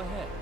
trail ahead.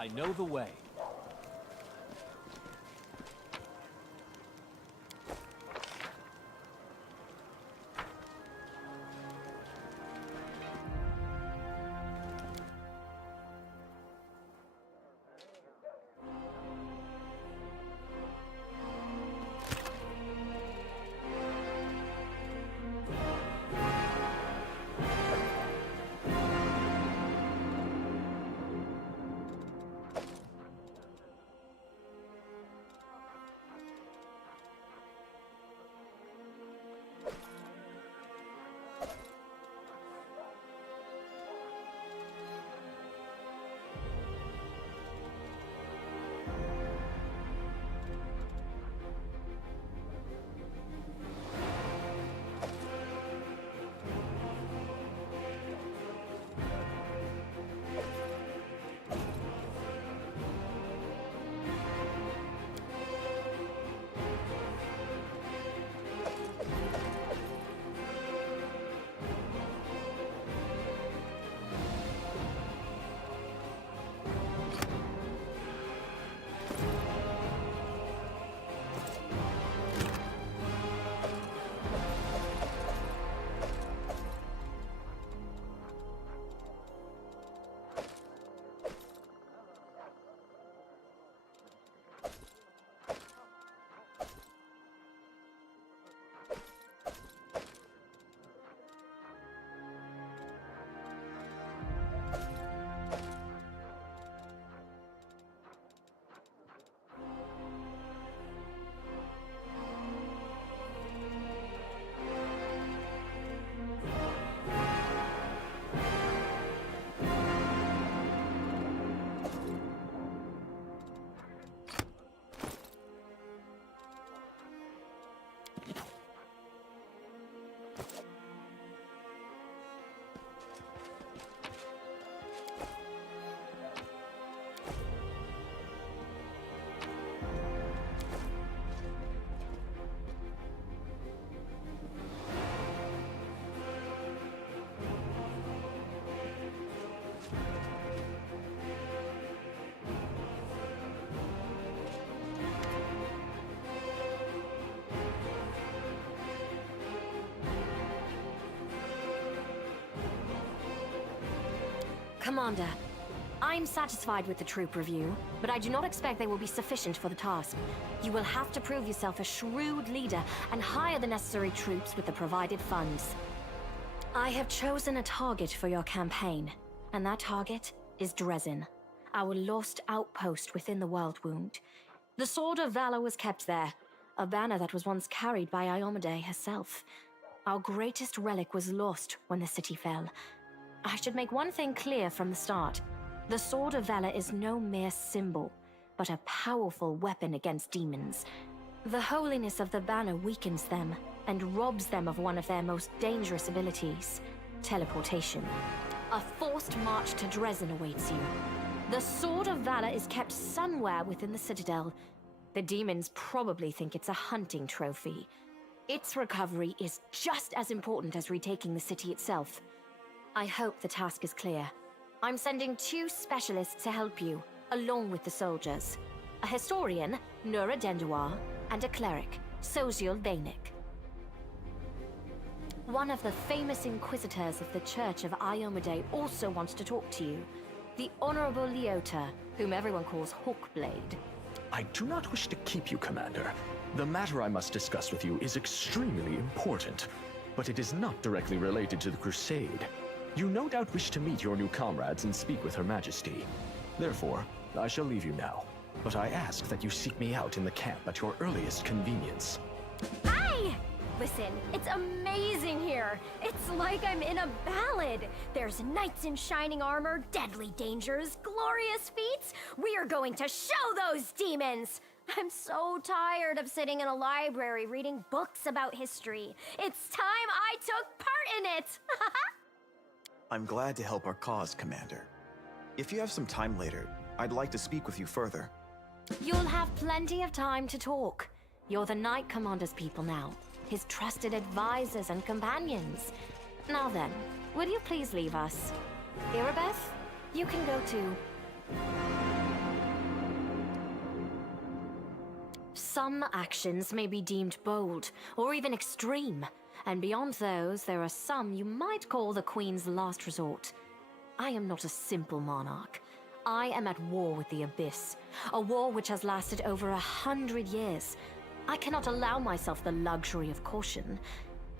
I know the way. Commander, I'm satisfied with the troop review, but I do not expect they will be sufficient for the task. You will have to prove yourself a shrewd leader and hire the necessary troops with the provided funds. I have chosen a target for your campaign, and that target is Dresden, our lost outpost within the World Wound. The Sword of Valor was kept there, a banner that was once carried by Iomade herself. Our greatest relic was lost when the city fell. I should make one thing clear from the start. The Sword of Valor is no mere symbol, but a powerful weapon against demons. The holiness of the banner weakens them and robs them of one of their most dangerous abilities, teleportation. A forced march to Dresden awaits you. The Sword of Valor is kept somewhere within the Citadel. The demons probably think it's a hunting trophy. Its recovery is just as important as retaking the city itself. I hope the task is clear. I'm sending 2 specialists to help you, along with the soldiers. A historian, Nura Denduar, and a cleric, Soziel Vainik. One of the famous inquisitors of the Church of Iomade also wants to talk to you. The Honorable Leota, whom everyone calls Hawkblade. I do not wish to keep you, Commander. The matter I must discuss with you is extremely important, but it is not directly related to the Crusade. You no doubt wish to meet your new comrades and speak with Her Majesty. Therefore, I shall leave you now, but I ask that you seek me out in the camp at your earliest convenience. Hi! Listen, it's amazing here. It's like I'm in a ballad. There's knights in shining armor, deadly dangers, glorious feats. We are going to show those demons! I'm so tired of sitting in a library reading books about history. It's time I took part in it! I'm glad to help our cause, Commander. If you have some time later, I'd like to speak with you further. You'll have plenty of time to talk. You're the Knight Commander's people now, his trusted advisors and companions. Now then, will you please leave us? Irabeth, you can go too. Some actions may be deemed bold, or even extreme, and beyond those, there are some you might call the Queen's last resort. I am not a simple monarch. I am at war with the Abyss, a war which has lasted over 100 years. I cannot allow myself the luxury of caution.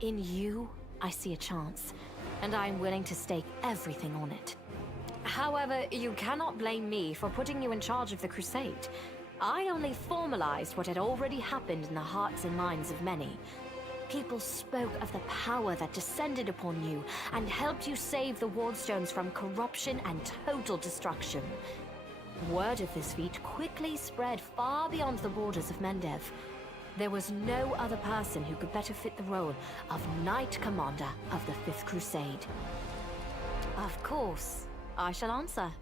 In you, I see a chance, and I am willing to stake everything on it. However, you cannot blame me for putting you in charge of the Crusade. I only formalized what had already happened in the hearts and minds of many. People spoke of the power that descended upon you and helped you save the Wardstones from corruption and total destruction. Word of this feat quickly spread far beyond the borders of Mendev. There was no other person who could better fit the role of Knight Commander of the Fifth Crusade. Of course, I shall answer.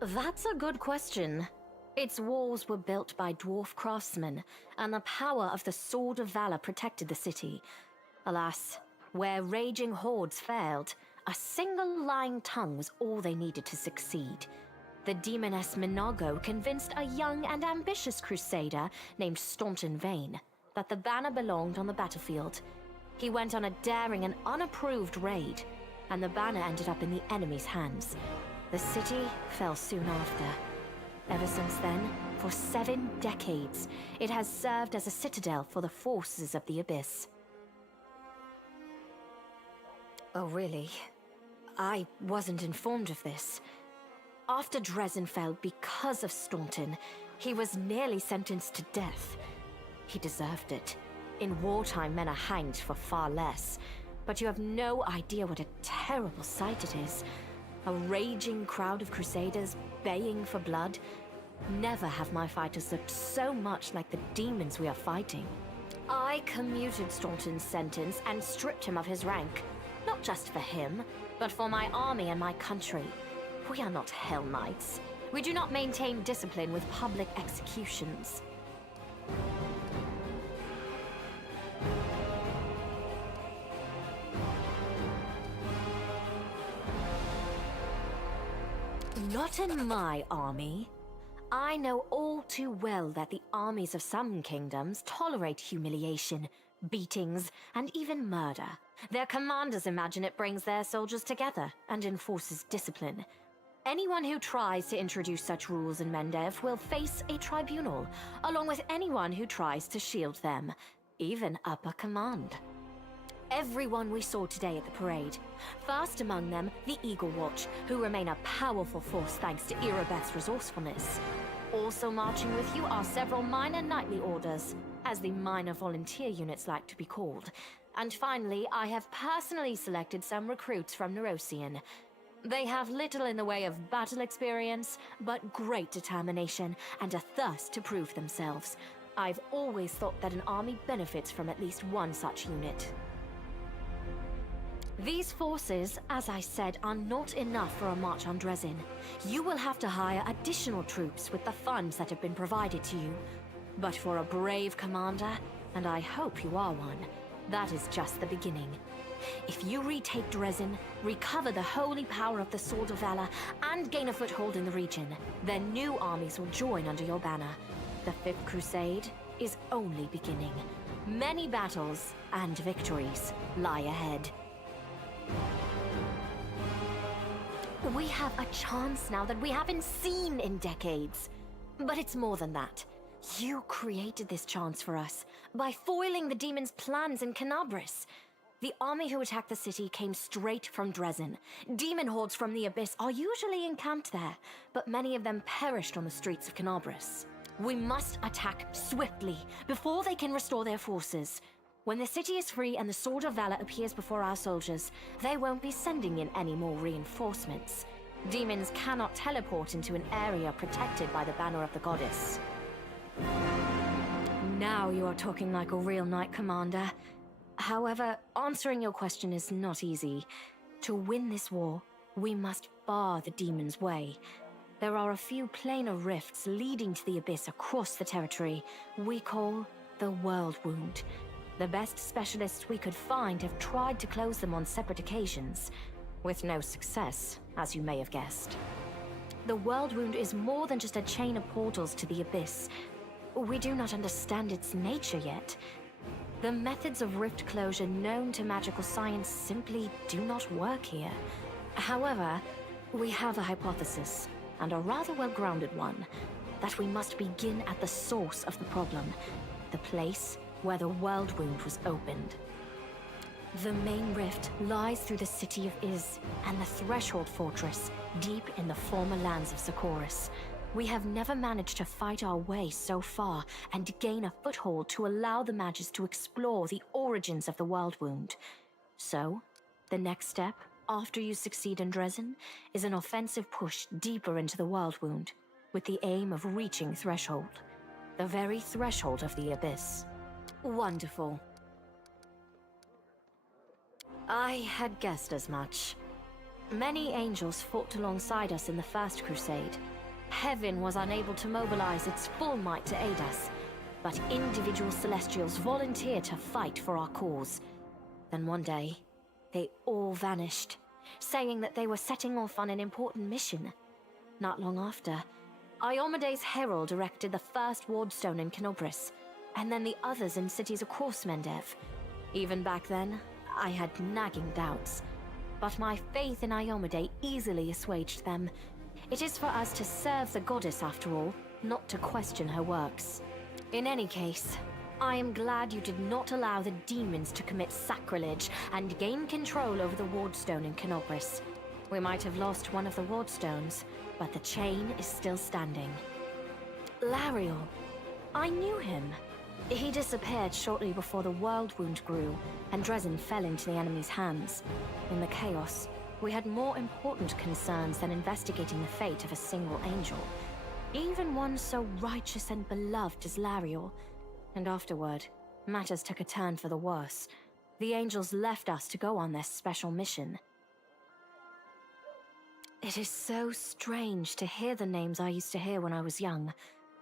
That's a good question. Its walls were built by dwarf craftsmen, and the power of the Sword of Valor protected the city. Alas, where raging hordes failed, a single lying tongue was all they needed to succeed. The demoness Minago convinced a young and ambitious crusader named Staunton Vane that the banner belonged on the battlefield. He went on a daring and unapproved raid, and the banner ended up in the enemy's hands. The city fell soon after. Ever since then, for 7 decades, it has served as a citadel for the forces of the Abyss. Oh, really? I wasn't informed of this. After Dresden fell because of Staunton, he was nearly sentenced to death. He deserved it. In wartime, men are hanged for far less. But you have no idea what a terrible sight it is. A raging crowd of crusaders baying for blood. Never have my fighters looked so much like the demons we are fighting. I commuted Staunton's sentence and stripped him of his rank. Not just for him, but for my army and my country. We are not Hell Knights. We do not maintain discipline with public executions. Not in my army. I know all too well that the armies of some kingdoms tolerate humiliation, beatings, and even murder. Their commanders imagine it brings their soldiers together and enforces discipline. Anyone who tries to introduce such rules in Mendev will face a tribunal, along with anyone who tries to shield them, even upper command. Everyone we saw today at the parade. First among them, the Eagle Watch, who remain a powerful force thanks to Irabeth's resourcefulness. Also marching with you are several minor knightly orders, as the minor volunteer units like to be called. And finally, I have personally selected some recruits from Nerosian. They have little in the way of battle experience, but great determination and a thirst to prove themselves. I've always thought that an army benefits from at least one such unit. These forces, as I said, are not enough for a march on Dresden. You will have to hire additional troops with the funds that have been provided to you. But for a brave commander, and I hope you are one, that is just the beginning. If you retake Dresden, recover the holy power of the Sword of Valor, and gain a foothold in the region, then new armies will join under your banner. The Fifth Crusade is only beginning. Many battles and victories lie ahead. We have a chance now that we haven't seen in decades. But it's more than that. You created this chance for us by foiling the demon's plans in Canabris. The army who attacked the city came straight from Dresden. Demon hordes from the Abyss are usually encamped there, but many of them perished on the streets of Canabris. We must attack swiftly before they can restore their forces. When the city is free and the Sword of Valor appears before our soldiers, they won't be sending in any more reinforcements. Demons cannot teleport into an area protected by the banner of the goddess. Now you are talking like a real knight commander. However, answering your question is not easy. To win this war, we must bar the demon's way. There are a few planar rifts leading to the Abyss across the territory we call the World Wound. The best specialists we could find have tried to close them on separate occasions, with no success, as you may have guessed. The World Wound is more than just a chain of portals to the Abyss. We do not understand its nature yet. The methods of rift closure known to magical science simply do not work here. However, we have a hypothesis, and a rather well-grounded one, that we must begin at the source of the problem, the place where the world wound was opened. The main rift lies through the city of Iz and the Threshold Fortress, deep in the former lands of Socorus. We have never managed to fight our way so far and gain a foothold to allow the mages to explore the origins of the world wound. So, the next step, after you succeed in Dresden, is an offensive push deeper into the world wound, with the aim of reaching Threshold, the very threshold of the abyss. Wonderful. I had guessed as much. Many angels fought alongside us in the First Crusade. Heaven was unable to mobilize its full might to aid us, but individual Celestials volunteered to fight for our cause. Then one day, they all vanished, saying that they were setting off on an important mission. Not long after, Iomede's herald erected the first wardstone in Canopus, and then the others in cities across Mendev. Even back then, I had nagging doubts, but my faith in Iomede easily assuaged them. It is for us to serve the goddess after all, not to question her works. In any case, I am glad you did not allow the demons to commit sacrilege and gain control over the wardstone in Canopus. We might have lost one of the wardstones, but the chain is still standing. Lariel. I knew him. He disappeared shortly before the world wound grew, and Dresden fell into the enemy's hands. In the chaos, we had more important concerns than investigating the fate of a single angel. Even one so righteous and beloved as Lariel. And afterward, matters took a turn for the worse. The angels left us to go on their special mission. It is so strange to hear the names I used to hear when I was young,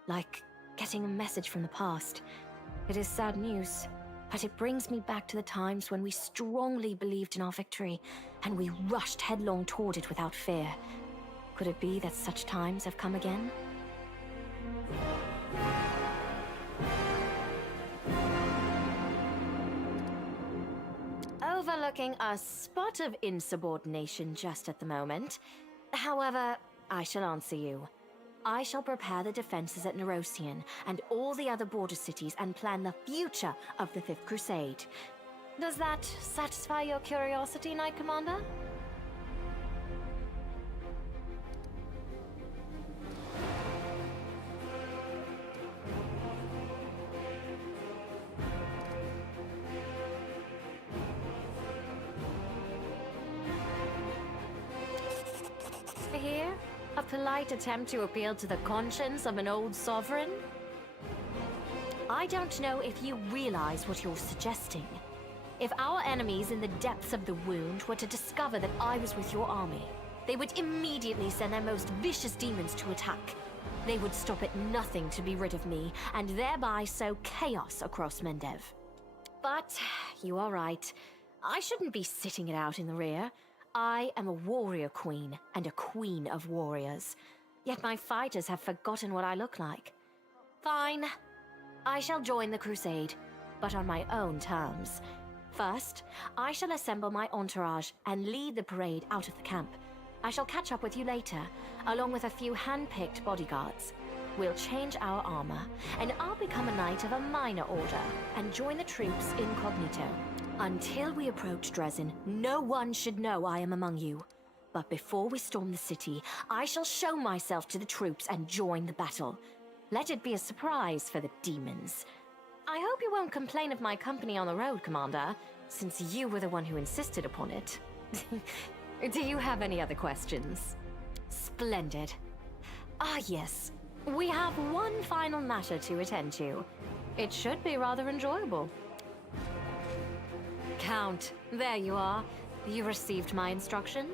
like getting a message from the past. It is sad news, but it brings me back to the times when we strongly believed in our victory, and we rushed headlong toward it without fear. Could it be that such times have come again? Overlooking a spot of insubordination just at the moment. However, I shall answer you. I shall prepare the defenses at Nerosian and all the other border cities and plan the future of the Fifth Crusade. Does that satisfy your curiosity, Knight Commander? Here? A polite attempt to appeal to the conscience of an old sovereign? I don't know if you realize what you're suggesting. If our enemies in the depths of the wound were to discover that I was with your army, they would immediately send their most vicious demons to attack. They would stop at nothing to be rid of me, and thereby sow chaos across Mendev. But you are right. I shouldn't be sitting it out in the rear. I am a warrior queen, and a queen of warriors. Yet my fighters have forgotten what I look like. Fine. I shall join the crusade, but on my own terms. First, I shall assemble my entourage and lead the parade out of the camp. I shall catch up with you later, along with a few hand-picked bodyguards. We'll change our armor, and I'll become a knight of a minor order and join the troops incognito. Until we approach Dresden, no one should know I am among you. But before we storm the city, I shall show myself to the troops and join the battle. Let it be a surprise for the demons. I hope you won't complain of my company on the road, Commander, since you were the one who insisted upon it. Do you have any other questions? Splendid. Ah, yes. We have one final matter to attend to. It should be rather enjoyable. Count, there you are. You received my instruction?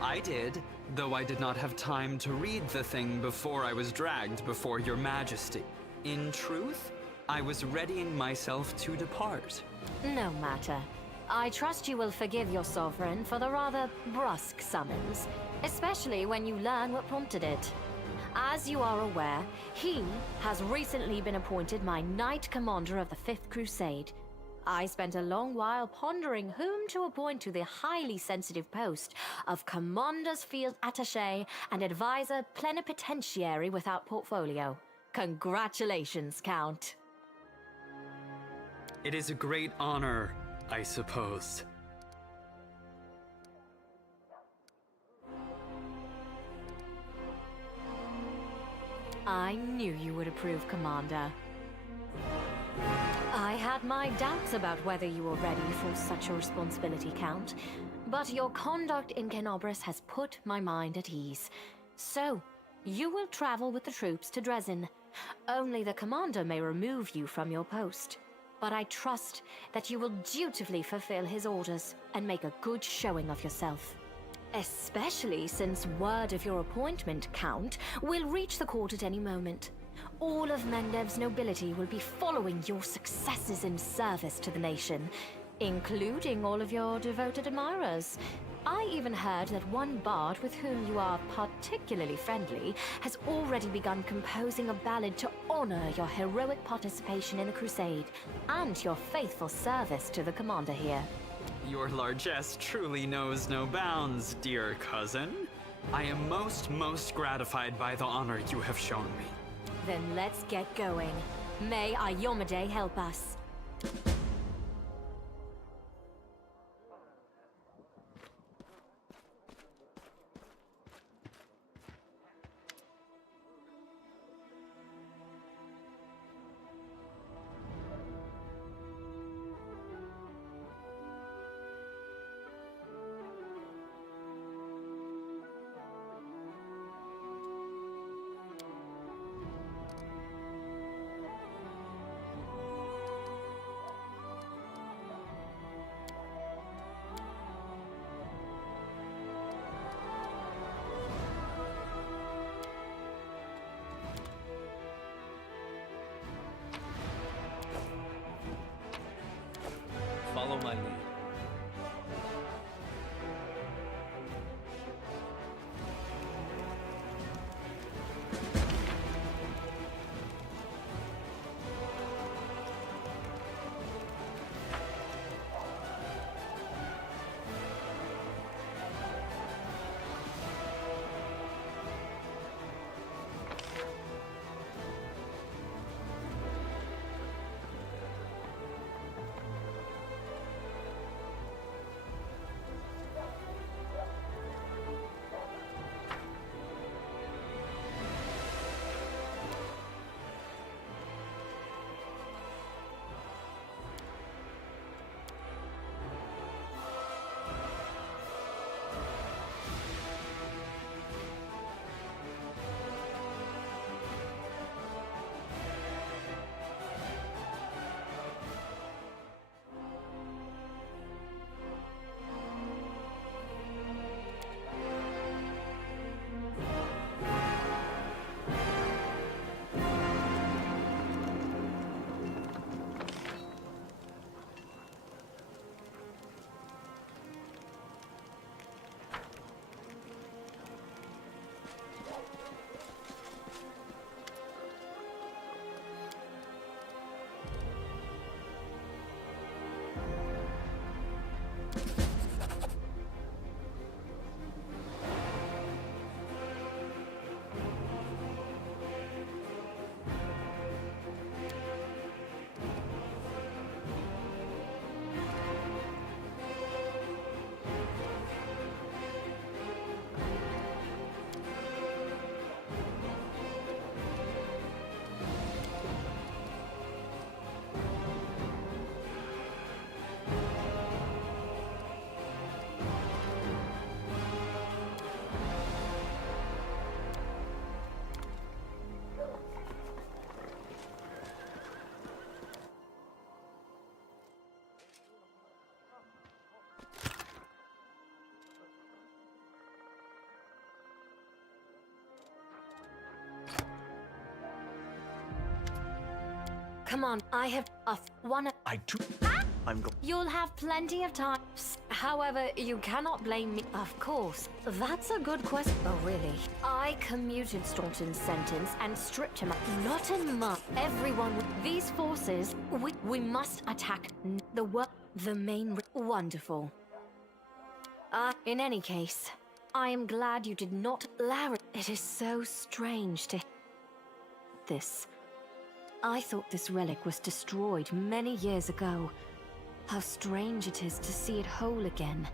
I did, though I did not have time to read the thing before I was dragged before your majesty. In truth, I was readying myself to depart. No matter. I trust you will forgive your sovereign for the rather brusque summons, especially when you learn what prompted it. As you are aware, he has recently been appointed my Knight Commander of the Fifth Crusade. I spent a long while pondering whom to appoint to the highly sensitive post of Commander's Field Attaché and Advisor Plenipotentiary without portfolio. Congratulations, Count. It is a great honor, I suppose. I knew you would approve, Commander. I had my doubts about whether you were ready for such a responsibility, Count, but your conduct in Kenobris has put my mind at ease. So, you will travel with the troops to Dresden. Only the commander may remove you from your post. But I trust that you will dutifully fulfill his orders and make a good showing of yourself. Especially since word of your appointment, Count, will reach the court at any moment. All of Mendev's nobility will be following your successes in service to the nation, including all of your devoted admirers. I even heard that one bard with whom you are particularly friendly has already begun composing a ballad to honor your heroic participation in the crusade and your faithful service to the commander here. Your largesse truly knows no bounds, dear cousin. I am most gratified by the honor you have shown me. Then let's get going. May Ayomade help us. Follow my lead. Come on, I have one. I do. I'm You'll have plenty of time. However, you cannot blame me. Of course, that's a good question. Oh, really? I commuted Staunton's sentence and stripped him. Not in my. Everyone. These forces. We must attack the main. Wonderful. In any case, I am glad you did not. Larry. It is so strange to. This. I thought this relic was destroyed many years ago. How strange it is to see it whole again.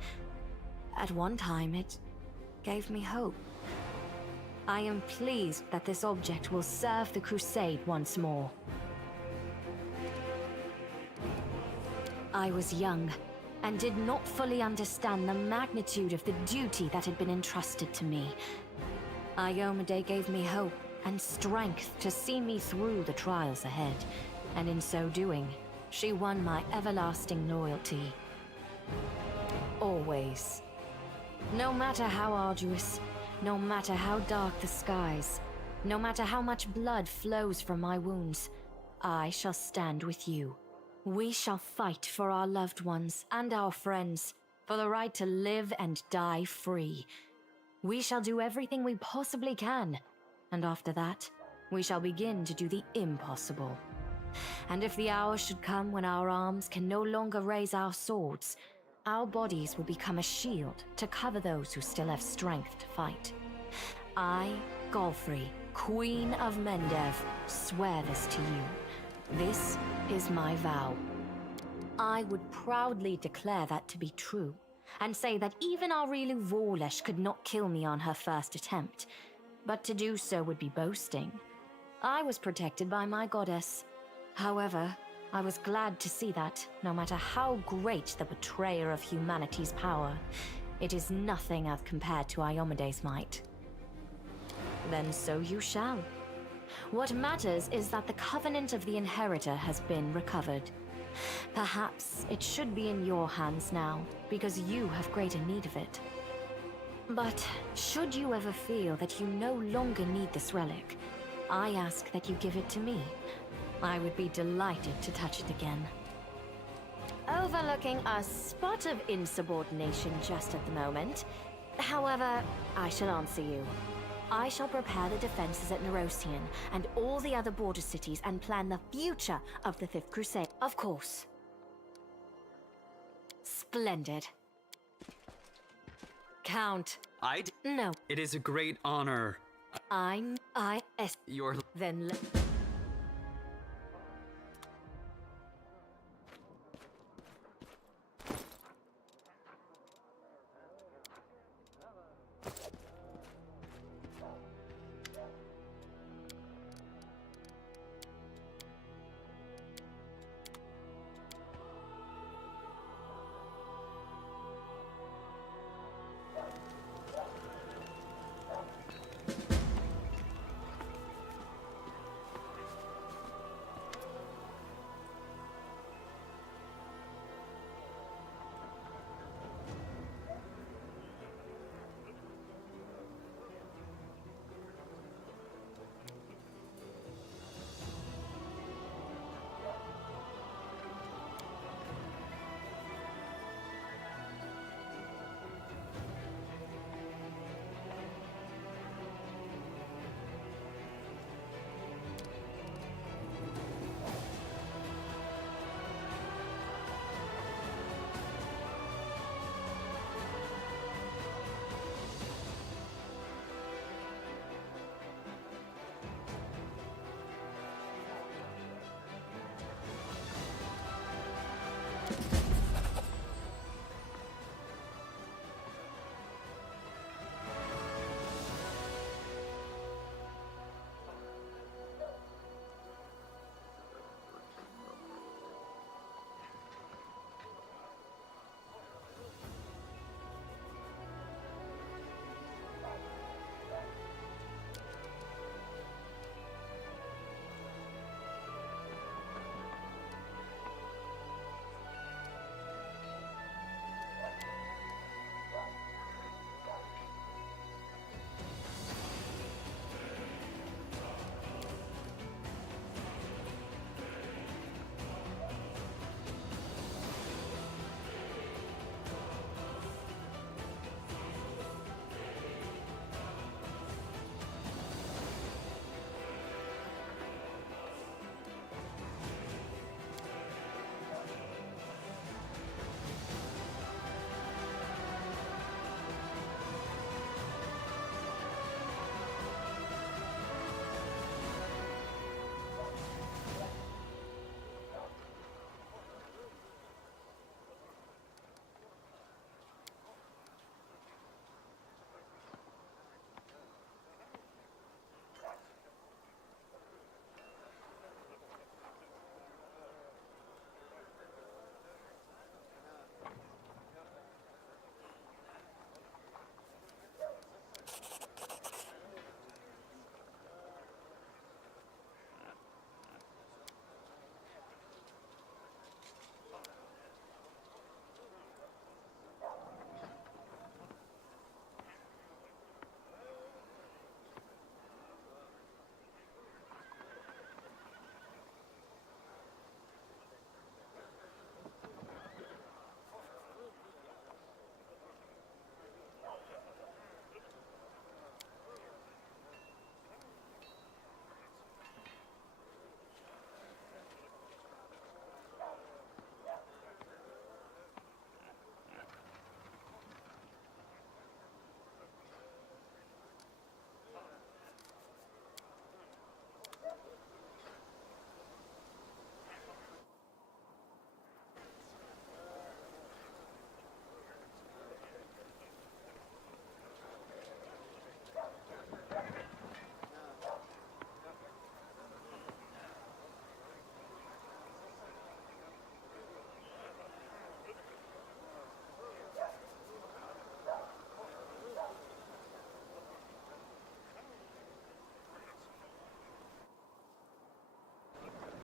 At one time, it gave me hope. I am pleased that this object will serve the Crusade once more. I was young, and did not fully understand the magnitude of the duty that had been entrusted to me. Iomade gave me hope and strength to see me through the trials ahead, and in so doing, she won my everlasting loyalty. Always. No matter how arduous, no matter how dark the skies, no matter how much blood flows from my wounds, I shall stand with you. We shall fight for our loved ones and our friends, for the right to live and die free. We shall do everything we possibly can, and after that, we shall begin to do the impossible. And if the hour should come when our arms can no longer raise our swords, our bodies will become a shield to cover those who still have strength to fight. I, Golfrey, Queen of Mendev, swear this to you. This is my vow. I would proudly declare that to be true, and say that even Aurilu Vorlesh could not kill me on her first attempt. But to do so would be boasting. I was protected by my goddess. However, I was glad to see that, no matter how great the betrayer of humanity's power, it is nothing as compared to Iomede's might. Then so you shall. What matters is that the Covenant of the Inheritor has been recovered. Perhaps it should be in your hands now, because you have greater need of it. But should you ever feel that you no longer need this relic, I ask that you give it to me. I would be delighted to touch it again. Overlooking a spot of insubordination just at the moment. However, I shall answer you. I shall prepare the defenses at Nerosian and all the other border cities and plan the future of the Fifth Crusade. Of course. Splendid. Count. I'd. No. It is a great honor. I'm... Your. Then